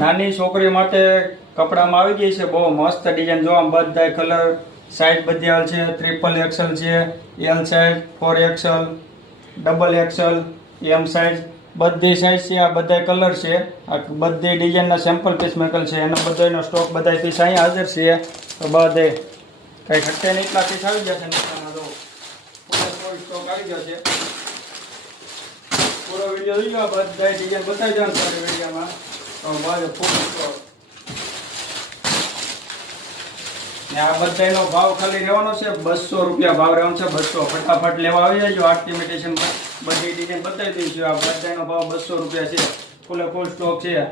નાની છોકરી માટે કપડામાં આવી ગઈ છે બહુ મસ્ત ડિઝાઇન. જો આમ બધા કલર સાઈઝ બધી આવે છે. ટ્રિપલ એક્સેલ છે, L size, 4XL, double XL, M size, બધી સાઈઝ છે. આ બધા કલર છે. આ બધી ડિઝાઇનના સેમ્પલ પીસ મેકલ છે. એનો બધાનો સ્ટોક બધા પીસ અહીંયા હાજર છે. તો બધે કઈ ઘટે નહીં એટલા પીસ આવી જશે. નીચેમાં જો પૂરો સ્ટોક આવી ગયો છે. પૂરો વિડીયો જોઈ લો. બધા ડિઝાઇન બતાવી દો ને વિડીયોમાં. તો બાજુ પૂરો સ્ટોક. ને આ બધાનો ભાવ ખાલી રહેવાનો છે 200 રૂપિયા ભાવ રહેવાનો છે. 200 ફટાફટ લેવા આવી જાય. આર્ટ ઇમિટેશન બધી ડિઝાઇન બતાવી દઈશું. આ બધાનો ભાવ 200 રૂપિયા છે. ફૂલે ફૂલ સ્ટોક છે.